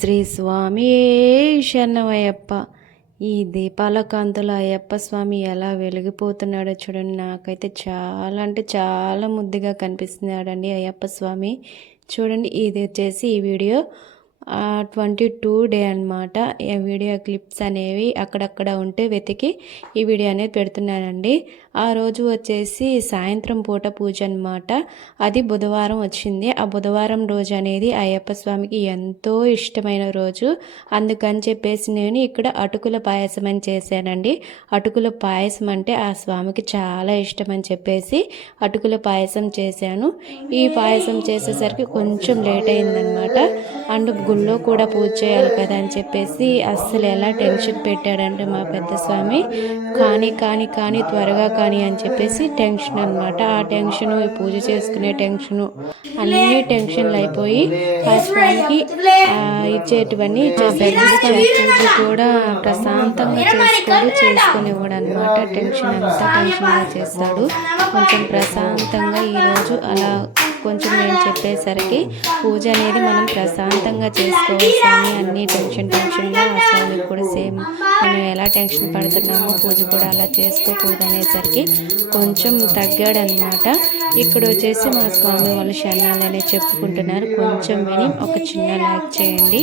శ్రీ స్వామి శరణమయ్యప్ప. ఈ దీపాల కాంతుల అయ్యప్ప స్వామి ఎలా వెలిగిపోతున్నాడో చూడండి. నాకైతే చాలా అంటే చాలా ముద్దుగా కనిపిస్తున్నాడండి అయ్యప్ప స్వామి. చూడండి, ఇది వచ్చేసి ఈ వీడియో 22 డే అనమాట. ఈ వీడియో క్లిప్స్ అనేవి అక్కడక్కడ ఉంటే వెతికి ఈ వీడియో అనేది పెడుతున్నానండి. ఆ రోజు వచ్చేసి సాయంత్రం పూట పూజ అనమాట. అది బుధవారం వచ్చింది. ఆ బుధవారం రోజు అనేది అయ్యప్ప స్వామికి ఎంతో ఇష్టమైన రోజు. అందుకని చెప్పేసి నేను ఇక్కడ అటుకుల పాయసం అని చేశానండి. అటుకుల పాయసం అంటే ఆ స్వామికి చాలా ఇష్టం అని చెప్పేసి అటుకుల పాయసం చేశాను. ఈ పాయసం చేసేసరికి కొంచెం లేట్ అయిందనమాట. అండ్ గుళ్ళో కూడా పూజ చేయాలి కదా అని చెప్పేసి అస్సలు ఎలా టెన్షన్ పెట్టాడంటే మా పెద్ద స్వామి, కానీ కానీ కానీ త్వరగా కానీ అని చెప్పేసి టెన్షన్ అనమాట. ఆ టెన్షను, పూజ చేసుకునే టెన్షను, అన్ని టెన్షన్లు అయిపోయి ఆ స్వామికి ఇచ్చేటివన్నీ ఇచ్చేసారు. పూజ కూడా ప్రశాంతంగా చేసుకునేవాడు అనమాట. టెన్షన్ అంతా టెన్షన్గా చేస్తాడు. కొంచెం ప్రశాంతంగా ఈరోజు అలా కొంచెం నేను చెప్పేసరికి పూజ అనేది మనం ప్రశాంతంగా చేసుకోవాలి స్వామి. అన్ని టెన్షన్గా ఆ స్వామికి కూడా సేమ్ మనం ఎలా టెన్షన్ పడుతున్నామో పూజ కూడా అలా చేసుకోకూడదు అనేసరికి కొంచెం తగ్గాడనమాట. ఇక్కడ వచ్చేసి మా స్వామి వాళ్ళు శరణాలనే చెప్పుకుంటున్నారు. కొంచెం విని ఒక చిన్న లైక్ చేయండి.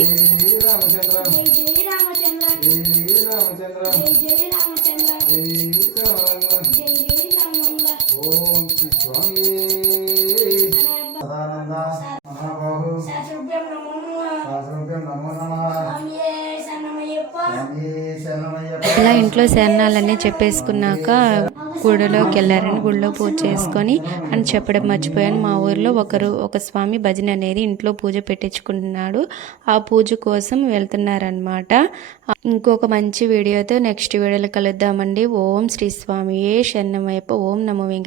ఇలా ఇంట్లో శరణాలన్నీ చెప్పేసుకున్నాక గుడిలోకి వెళ్ళారని గుడిలో పూజ చేసుకొని అని చెప్పడం మర్చిపోయాను. మా ఊర్లో ఒక స్వామి భజన అనేది ఇంట్లో పూజ పెట్టించుకుంటున్నాడు. ఆ పూజ కోసం వెళ్తున్నారనమాట. ఇంకొక మంచి వీడియోతో నెక్స్ట్ వీడియోలో కలుద్దామండి. ఓం శ్రీ స్వామియే శరణమయ్యప్ప. ఓం నమో వెంకటేశాయ.